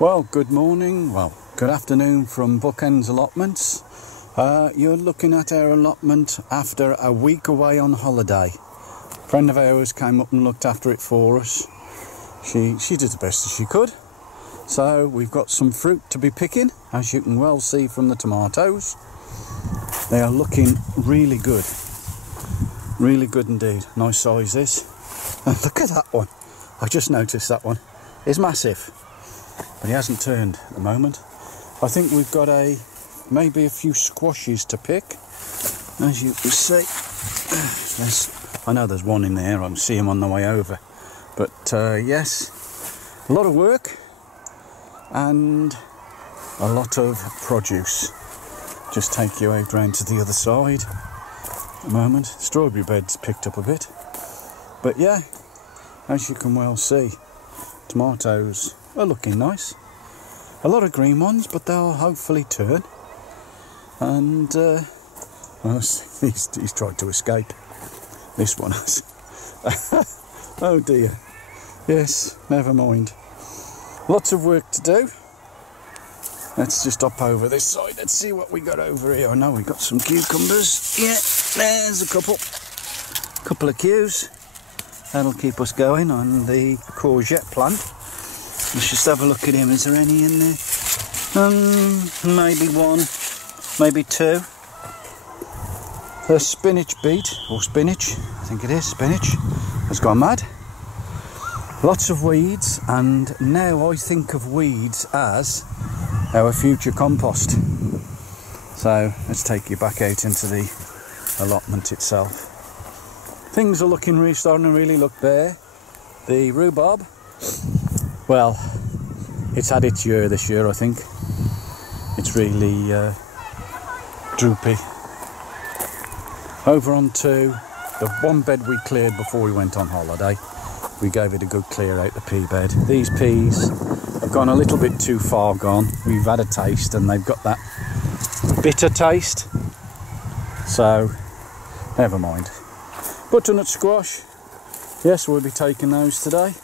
Well, good morning, good afternoon from Bookends Allotments. You're looking at our allotment after a week away on holiday. A friend of ours came up and looked after it for us. She did the best as she could. So we've got some fruit to be picking, as you can well see from the tomatoes. They are looking really good. Really good indeed. Nice sizes. And look at that one. I just noticed that one. It's massive. But he hasn't turned at the moment. I think we've got maybe a few squashes to pick. As you can see, I know there's one in there. I can see him on the way over. But yes, a lot of work and a lot of produce. Just take you out round to the other side at the moment. Strawberry bed's picked up a bit. But yeah, as you can well see, tomatoes are looking nice. A lot of green ones, but they'll hopefully turn. And he's tried to escape. This one has. Oh dear. Yes, never mind. Lots of work to do. Let's just hop over this side. Let's see what we got over here. I know we got some cucumbers. Yeah, there's a couple of cues. That'll keep us going on the courgette plant. Let's just have a look at him. Is there any in there? Maybe one, maybe two. The spinach beet, or spinach, I think it is, spinach, has gone mad. Lots of weeds, and now I think of weeds as our future compost. So let's take you back out into the allotment itself. Things are starting to really look bare. The rhubarb, well, it's had its year this year, I think. It's really droopy. Over onto the one bed we cleared before we went on holiday. We gave it a good clear out the pea bed. These peas have gone a little bit too far gone. We've had a taste and they've got that bitter taste. So, never mind. Butternut squash, yes, we'll be taking those today.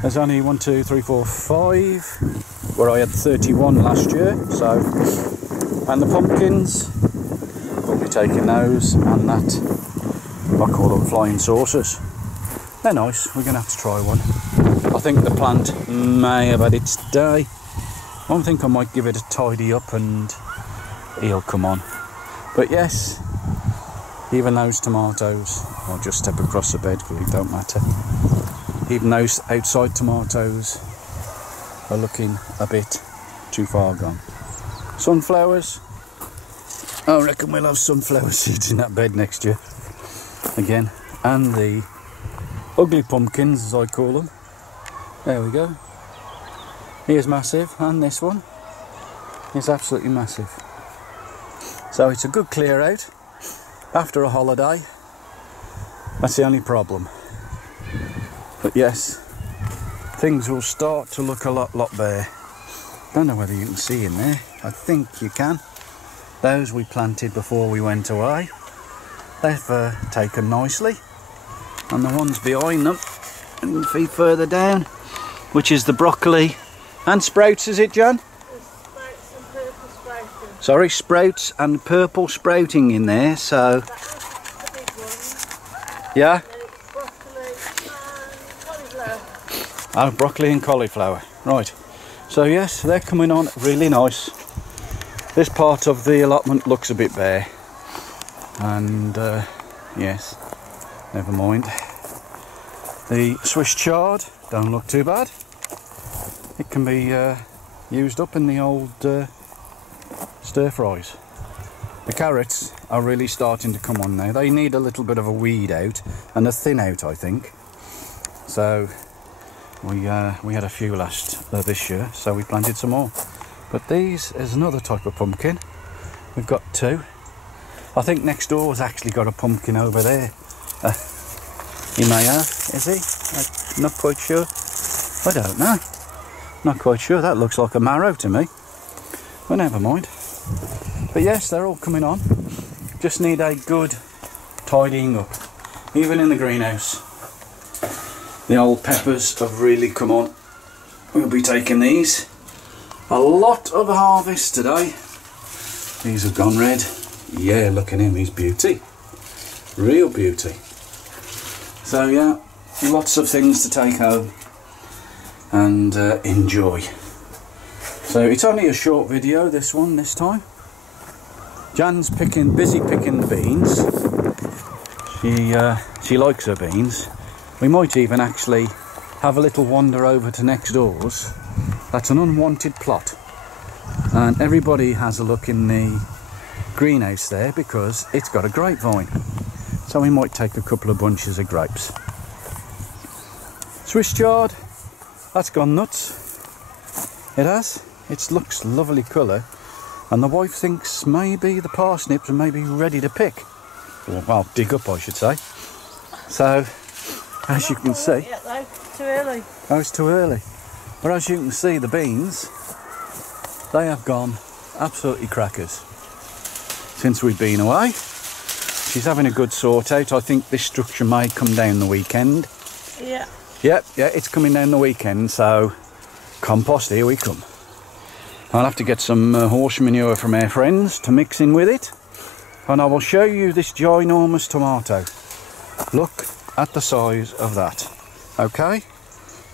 There's only 1, 2, 3, 4, 5, where I had 31 last year, so. And the pumpkins, we'll be taking those, and that, I call them flying saucers. They're nice, we're going to have to try one. I think the plant may have had its day. I think I might give it a tidy up and he'll come on. But yes, even those tomatoes, I'll just step across the bed because it don't matter. Even those outside tomatoes are looking a bit too far gone. Sunflowers, I reckon we'll have sunflower seeds in that bed next year again. And the ugly pumpkins, as I call them. There we go. Here's massive, and this one is absolutely massive. So it's a good clear out after a holiday. That's the only problem. But yes, things will start to look a lot bare. Don't know whether you can see in there. I think you can. Those we planted before we went away. They've taken nicely. And the ones behind them, and feet further down, which is the broccoli and sprouts, is it, Jan? Sprouts and purple sprouting. Sorry, sprouts and purple sprouting in there, so. That's the big one. Yeah? Broccoli and cauliflower. Oh, broccoli and cauliflower, right. So yes, they're coming on really nice. This part of the allotment looks a bit bare. And yes, never mind. The Swiss chard don't look too bad. It can be used up in the old stir fries. The carrots are really starting to come on now. They need a little bit of a weed out and a thin out, I think. So we had a few this year, so we planted some more. But these is another type of pumpkin. We've got two. I think next door's actually got a pumpkin over there. He may have, is he? I'm not quite sure. I don't know. Not quite sure. That looks like a marrow to me. But never mind. But yes, they're all coming on. Just need a good tidying up. Even in the greenhouse. The old peppers have really come on. We'll be taking these. A lot of harvest today. These have gone red. Yeah, look at him, he's beauty. Real beauty. So yeah, lots of things to take home and enjoy. So it's only a short video, this one, this time. Jan's busy picking the beans. She likes her beans. We might even actually have a little wander over to next doors. That's an unwanted plot. And everybody has a look in the greenhouse there because it's got a grapevine. So we might take a couple of bunches of grapes. Swiss chard, that's gone nuts. It has. It looks lovely colour. And the wife thinks maybe the parsnips are maybe ready to pick. Well, dig up I should say. So, as you can see... Yeah, though. Too early. Oh, it's too early. But as you can see, the beans, they have gone absolutely crackers since we've been away. She's having a good sort out. I think this structure may come down the weekend. Yeah. Yep, yeah, it's coming down the weekend, so compost, here we come. I'll have to get some horse manure from our friends to mix in with it. And I will show you this ginormous tomato. Look at the size of that. Okay?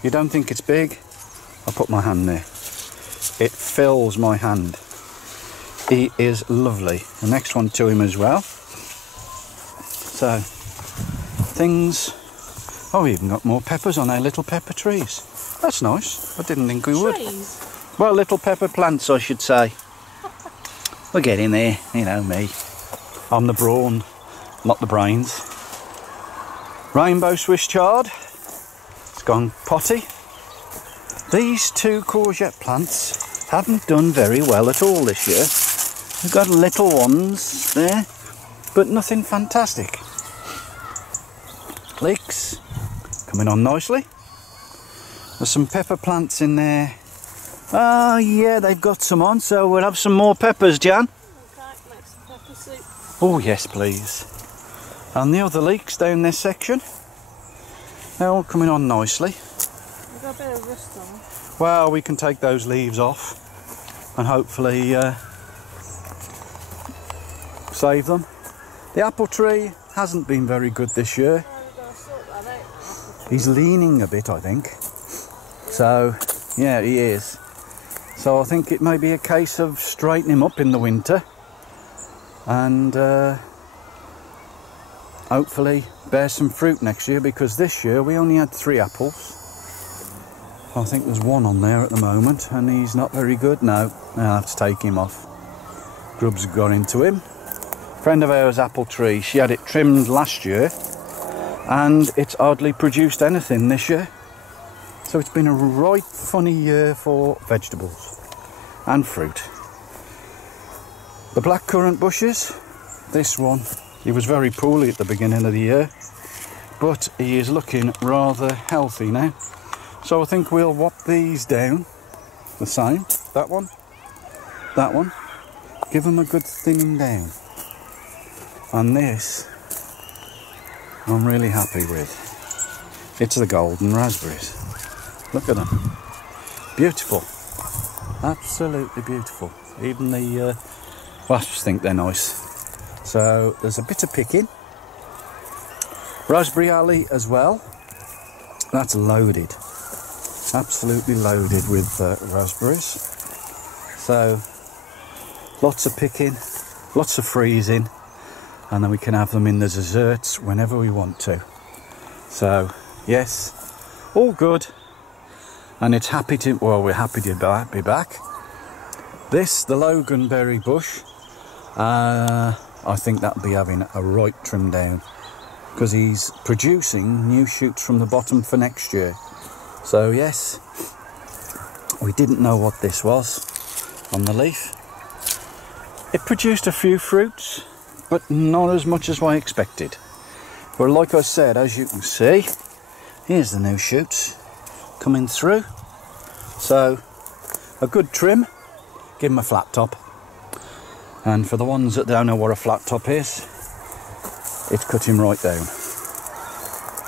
You don't think it's big? I'll put my hand there. It fills my hand. He is lovely. The next one to him as well. So, things... Oh, we even got more peppers on our little pepper trees. That's nice. I didn't think we would. Trees? Well, little pepper plants, I should say. We're getting there, you know me. I'm the brawn, not the brains. Rainbow Swiss chard. It's gone potty. These two courgette plants haven't done very well at all this year. We've got little ones there, but nothing fantastic. Leeks coming on nicely. There's some pepper plants in there. Oh yeah, they've got some on, so we'll have some more peppers, Jan. Okay, make some pepper soup. Oh yes, please. And the other leeks down this section, they're all coming on nicely. We've got a bit of rust on them. Well, we can take those leaves off and hopefully save them. The apple tree hasn't been very good this year. He's leaning a bit, I think. So, yeah, he is. So I think it may be a case of straightening him up in the winter and hopefully bear some fruit next year, because this year we only had 3 apples. I think there's 1 on there at the moment and he's not very good. No, I'll have to take him off. Grubs have got into him. Friend of ours apple tree, she had it trimmed last year and it's hardly produced anything this year. So it's been a right funny year for vegetables and fruit. The blackcurrant bushes, this one, he was very poorly at the beginning of the year, but he is looking rather healthy now. So I think we'll whop these down the same. That one, give them a good thinning down. And this, I'm really happy with. It's the golden raspberries. Look at them. Beautiful. Absolutely beautiful. Even the wasps think they're nice. So there's a bit of picking. Raspberry alley as well. That's loaded. Absolutely loaded with raspberries. So lots of picking, lots of freezing, and then we can have them in the desserts whenever we want to. So yes, all good. And it's happy to, well, we're happy to be back. This, the loganberry bush, I think that'll be having a right trim down, because he's producing new shoots from the bottom for next year. So yes, we didn't know what this was on the leaf. It produced a few fruits, but not as much as I expected. But like I said, as you can see, here's the new shoots coming through. So a good trim, give them a flat top. And for the ones that don't know what a flat top is, it's cut him right down.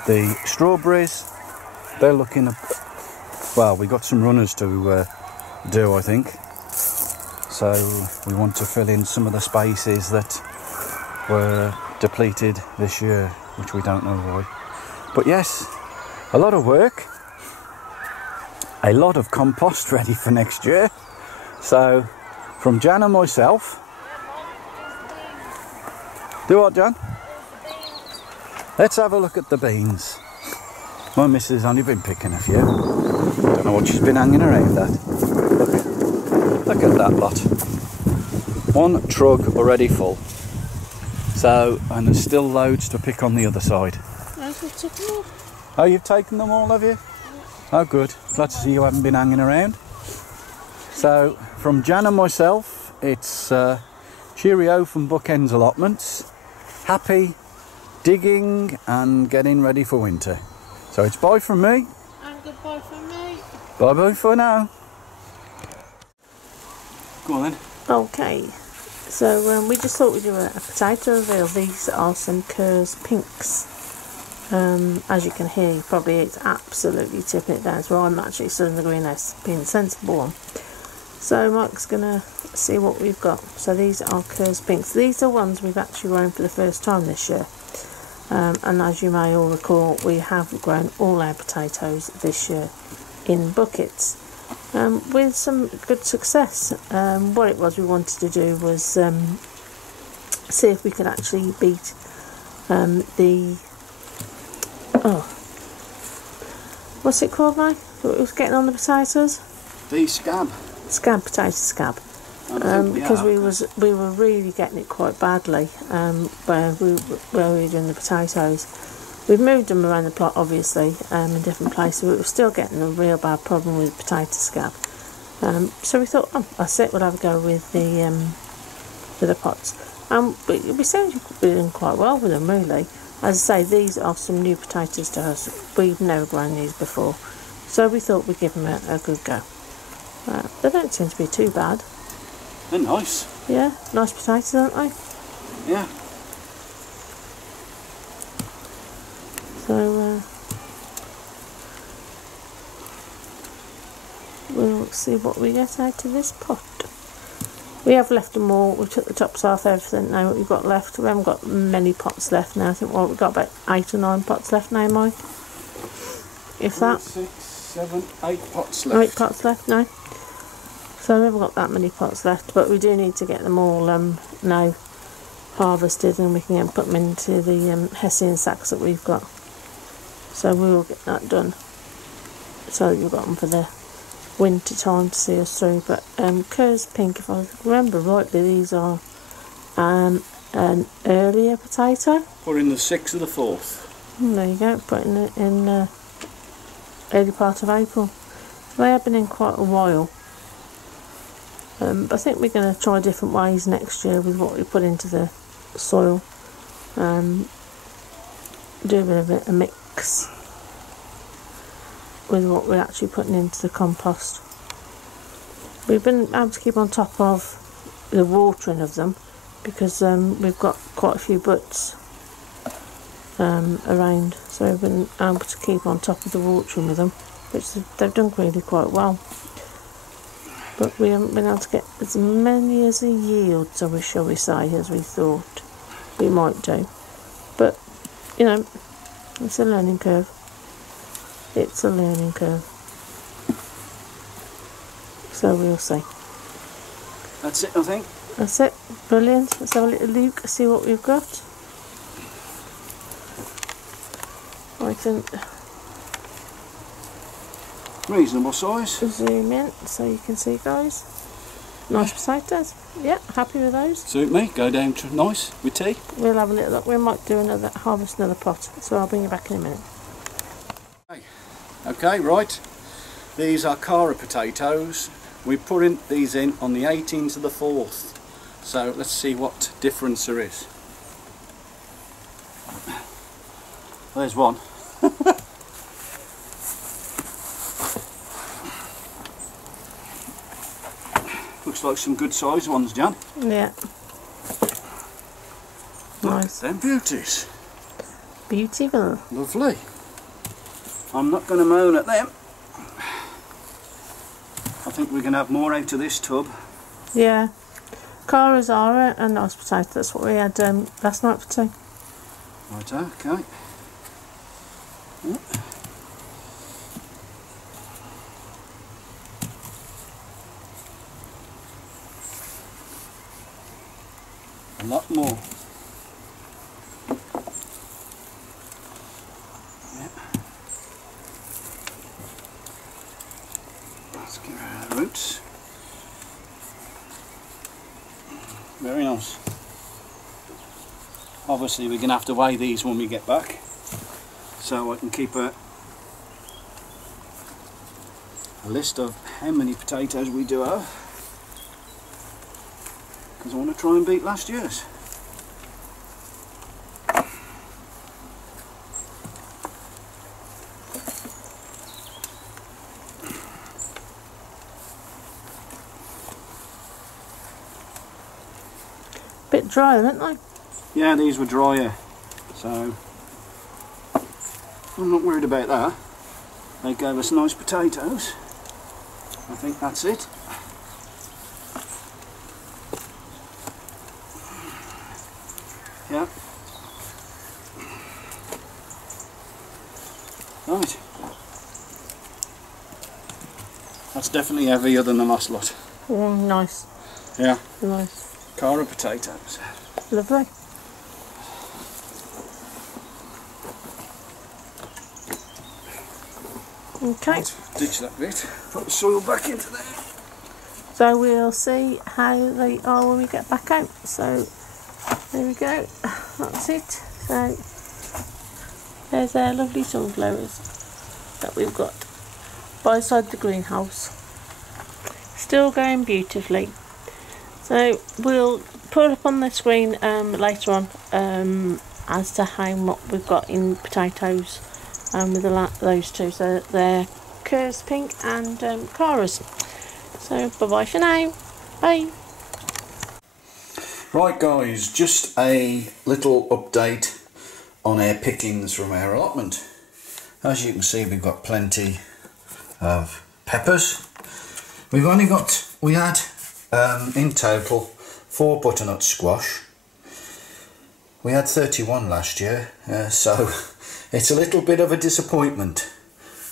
The strawberries, they're looking, well, we got some runners to do, I think. So we want to fill in some of the spaces that were depleted this year, which we don't know why. But yes, a lot of work, a lot of compost ready for next year. So from Jan and myself. Do what, Jan? Let's have a look at the beans. My missus has only been picking a few. Don't know what she's been hanging around at. Look at that lot. One trug already full. So, and there's still loads to pick on the other side. Oh, you've taken them all, have you? Oh, good. Glad to see you haven't been hanging around. So, from Jan and myself, it's cheerio from Bookends Allotments. Happy digging and getting ready for winter. So it's bye from me. And goodbye from me. Bye bye for now. Go on then. Okay, so we just thought we'd do a potato reveal. These are some Kerr's Pinks. As you can hear, probably it's absolutely tipping it down. So I'm actually still in the greenhouse, being a sensible one. So Mike's gonna see what we've got. So these are Kerr's Pinks. These are ones we've actually grown for the first time this year. And as you may all recall, we have grown all our potatoes this year in buckets with some good success. What it was we wanted to do was see if we could actually beat what's it called, Mike? What was getting on the potatoes? The scab. Potato scab. Because we were really getting it quite badly where we were doing the potatoes. We've moved them around the plot, obviously, in different places, but we're still getting a real bad problem with potato scab. So we thought, that's it, we'll have a go with the pots. We seem to be doing quite well with them, really. As I say, these are some new potatoes to us. We've never grown these before, so we thought we'd give them a good go. They don't seem to be too bad. They're nice. Yeah, nice potatoes, aren't they? Yeah. So we'll see what we get out of this pot. We have left them all. We took the tops off everything. Now what we've got left, we haven't got many pots left now. I think we've got about 8 or 9 pots left now, Mike. If that. 6, 7, 8 pots left. 8 pots left now. So we haven't got that many pots left, but we do need to get them all now harvested, and we can put them into the Hessian sacks that we've got. So we will get that done, so that we've got them for the winter time to see us through. But Kerr's Pink, if I remember rightly, these are an earlier potato. Put in the 6th of the 4th. There you go, put in early part of April. So they have been in quite a while. But I think we're going to try different ways next year with what we put into the soil. Do a bit of a mix with what we're actually putting into the compost. We've been able to keep on top of the watering of them because we've got quite a few butts around, so we've been able to keep on top of the watering with them, which they've done really quite well. But we haven't been able to get as many as a yield, shall we say, as we thought we might do. But, you know, it's a learning curve. It's a learning curve. So we'll see. That's it, I think. That's it. Brilliant. Let's have a little look, see what we've got. I can reasonable size. Zoom in so you can see, guys. Nice potatoes. Yeah, happy with those. Suit me. Go down to nice with tea. We'll have a little look. We might do harvest another pot, so I'll bring you back in a minute. Okay, right. These are Cara potatoes. We put these in on the 18th of the 4th. So let's see what difference there is. There's one. Looks like some good sized ones, Jan. Yeah. Nice. Look at them beauties. Beautiful. Lovely. I'm not going to moan at them. I think we can have more out of this tub. Yeah. Cara's are a nice potato. That's what we had last night for tea. Right, okay. Yeah. A lot more. Yeah. Let's get rid of the roots. Very nice. Obviously we're going to have to weigh these when we get back, so I can keep a list of how many potatoes we do have, because I want to try and beat last year's. Bit dry, aren't they? Yeah, these were drier, so I'm not worried about that. They gave us nice potatoes. I think that's it. Yeah. Right. That's definitely heavier than the last lot. Nice. Yeah. Nice. Cara potatoes. Lovely. Okay. Right, ditch that bit. Put the soil back into there. So we'll see how they are when we get back out. So there we go. That's it. So there's our lovely sunflowers that we've got by side the greenhouse. Still going beautifully. So we'll put up on the screen later on as to how much we've got in potatoes with those two. So they're Kerr's Pink and Cara's. So bye bye for now. Bye. Right guys, just a little update on our pickings from our allotment. As you can see, we've got plenty of peppers. We had in total 4 butternut squash. We had 31 last year, so it's a little bit of a disappointment.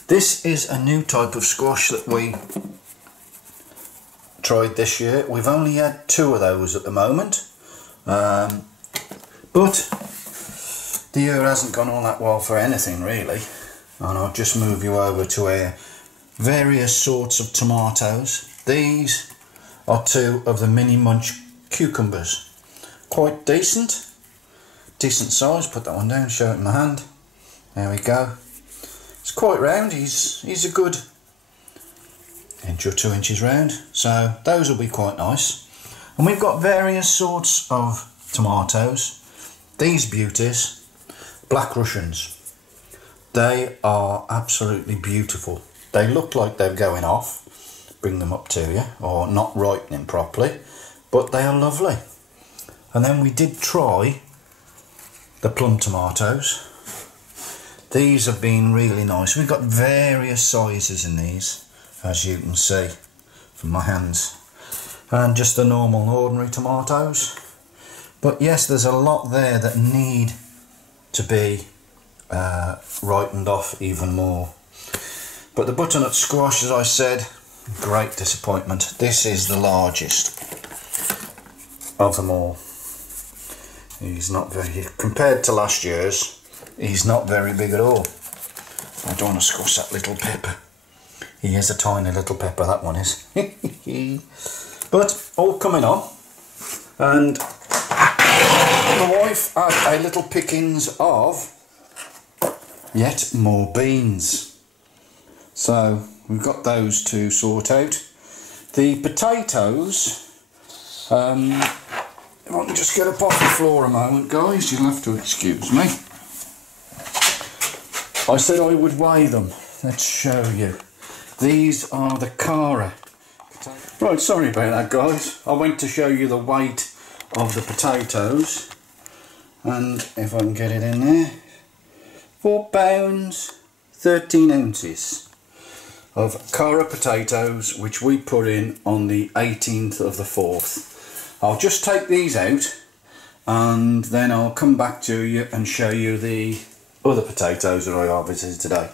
This is a new type of squash that we tried this year. We've only had 2 of those at the moment, but the year hasn't gone all that well for anything really. And I'll just move you over to our various sorts of tomatoes. These are 2 of the mini munch cucumbers. Quite decent size. Put that one down, show it in my hand. There we go. It's quite round. He's a good 1 or 2 inches round, so those will be quite nice. And we've got various sorts of tomatoes. These beauties, Black Russians, they are absolutely beautiful. They look like they're going off. Bring them up to you, or not ripening properly, but they are lovely. And then we did try the plum tomatoes. These have been really nice. We've got various sizes in these, as you can see from my hands, and just the normal ordinary tomatoes. But yes, there's a lot there that need to be ripened off even more. But the butternut squash, as I said, great disappointment. This is the largest of them all. He's not very, compared to last year's, he's not very big at all. I don't want to squash that little pepper. He is a tiny little pepper, that one is. But all coming on. And my wife had a little pickings of yet more beans. So we've got those to sort out. The potatoes, if I can just get up off the floor a moment, guys, you'll have to excuse me. I said I would weigh them. Let's show you. These are the Cara. Right, sorry about that, guys. I went to show you the weight of the potatoes, and if I can get it in there, £4, 13 ounces. of Cara potatoes, which we put in on the 18th of the 4th. I'll just take these out and then I'll come back to you and show you the other potatoes that I harvested today.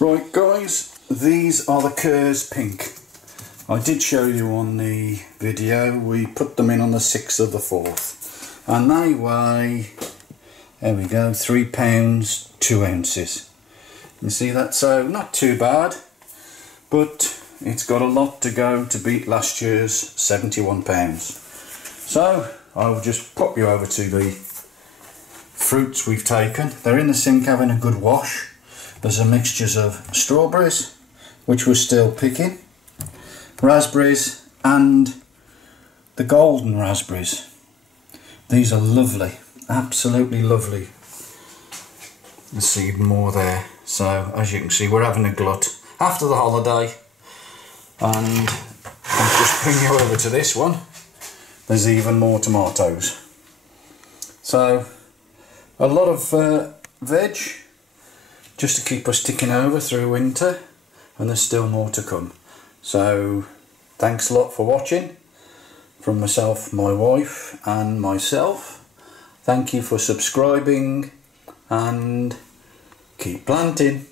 Right guys, these are the Kerrs Pink. I did show you on the video, we put them in on the 6th of the 4th and they weigh, there we go, £3 2 ounces. You see that? So not too bad, but it's got a lot to go to beat last year's £71. So I'll just pop you over to the fruits we've taken. They're in the sink having a good wash. There's a mixture of strawberries, which we're still picking, raspberries and the golden raspberries. These are lovely, absolutely lovely. Let's see even more there. So as you can see, we're having a glut after the holiday, and I'll just bring you over to this one. There's even more tomatoes. So a lot of veg just to keep us ticking over through winter, and there's still more to come. So thanks a lot for watching from myself, my wife and myself. Thank you for subscribing and keep planting.